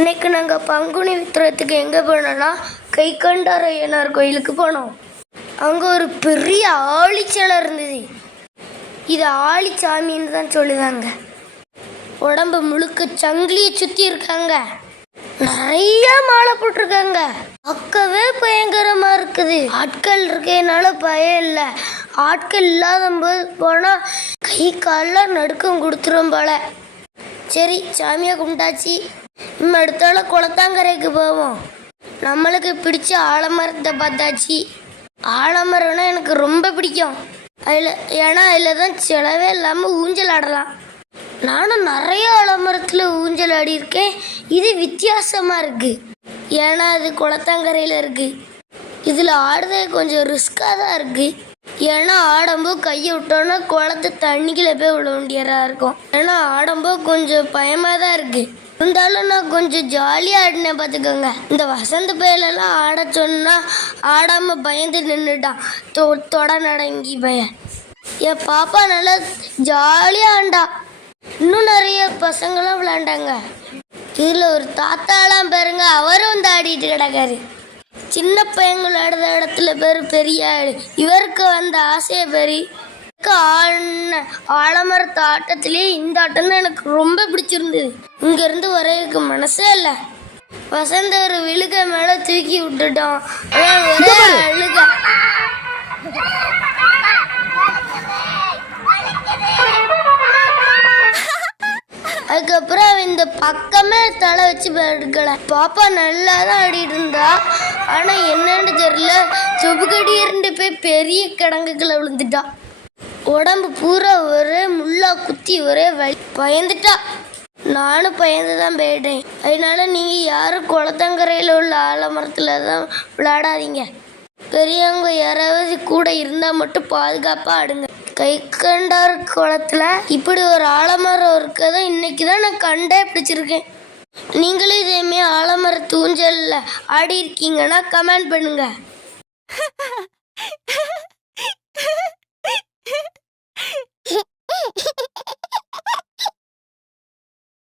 இன்னைக்கு நாங்கள் பங்குனி உத்திரத்துக்கு எங்கே போனோம்னா கைகண்டாரையனார் கோயிலுக்கு போனோம். அங்கே ஒரு பெரிய ஆழிச்சிலை இருந்தது. இது ஆழிச்சாமின்னு தான் சொல்லுவாங்க. உடம்பு முழுக்க சங்கிலியை சுற்றி இருக்காங்க. நிறைய மாலை போட்டிருக்காங்க. பார்க்கவே பயங்கரமாக இருக்குது. ஆட்கள் இருக்கனால பயம் இல்லை. ஆட்கள் இல்லாத போது போனால் கை காலில் நடுக்கம் கொடுத்துரும் போல. சரி, சாமியை கும்பிட்டாச்சு. அடுத்தால குளத்தாங்கரைக்கு போவோம். நம்மளுக்கு பிடிச்ச ஆலமரத்தை பார்த்தாச்சு. ஆலமரம்னா எனக்கு ரொம்ப பிடிக்கும். ஏன்னா அதில் தான் செலவே இல்லாமல் ஊஞ்சல் ஆடலாம். நானும் நிறைய ஆலமரத்தில் ஊஞ்சல் ஆடி இருக்கேன். இது வித்தியாசமாக இருக்குது. ஏன்னா அது குளத்தாங்கரையில் இருக்குது. இதில் ஆடுறது கொஞ்சம் ரிஸ்காக தான் இருக்குது. ஏன்னா ஆடம்போது கையை விட்டோன்னா குளத்து தண்ணிக்குள்ள போய் விட வேண்டியதாக இருக்கும். ஏன்னா ஆடம்போது கொஞ்சம் பயமாக தான் இருக்குது. இருந்தாலும் நான் கொஞ்சம் ஜாலியாக ஆடினேன் பார்த்துக்கோங்க. இந்த வசந்த பயிலெல்லாம் ஆட சொன்னால் ஆடாமல் பயந்து நின்றுட்டான். தொட நடங்கி பையன். என் பாப்பா நல்லா ஜாலியாக ஆண்டா. இன்னும் நிறைய பசங்களாம் விளையாண்டாங்க. இதில் ஒரு தாத்தாலாம் பாருங்க, அவரும் வந்து ஆடிட்டு கிடக்காரு. சின்ன பையன் விளையாடுற இடத்துல பேர் பெரிய ஆடு. இவருக்கு வந்த ஆசையை பெரிய ஆலமரத்து ஆட்டத்திலேயே இந்த ஆட்டம் தான் எனக்கு ரொம்ப பிடிச்சிருந்தது. இங்கேருந்து வரையக்கு மனசே இல்லை. வசந்த ஒரு விழுக மேலே தூக்கி விட்டுட்டோம். ஒரே அழுக. அதுக்கப்புறம் இந்த பக்கமே தலை வச்சு எடுக்கல. பாப்பா நல்லா தான் ஆடிட்டு இருந்தா. ஆனால் என்னன்னு தெரியல, சொபுக்கடி இருந்து போய் பெரிய கிடங்குக்குள்ள விழுந்துட்டா. உடம்பு பூரா ஒரே முள்ளா குத்தி ஒரே வலி. பயந்துட்டா. நானும் பயந்து தான் போயிட்டேன். அதனால நீங்கள் யாரும் குளத்தங்கரையில் உள்ள ஆலமரத்தில் தான் விளையாடாதீங்க. பெரியவங்க யாராவது கூட இருந்தால் மட்டும் பாதுகாப்பாக ஆடுங்க. கைகண்டார் குளத்தில் இப்படி ஒரு ஆலமரம் இருக்கதான் இன்னைக்கு தான் நான் கண்டே பிடிச்சிருக்கேன். நீங்களும் இதேமாரி ஆலமரத்து ஊஞ்சலில் ஆடி இருக்கீங்கன்னா கமெண்ட் பண்ணுங்கள்.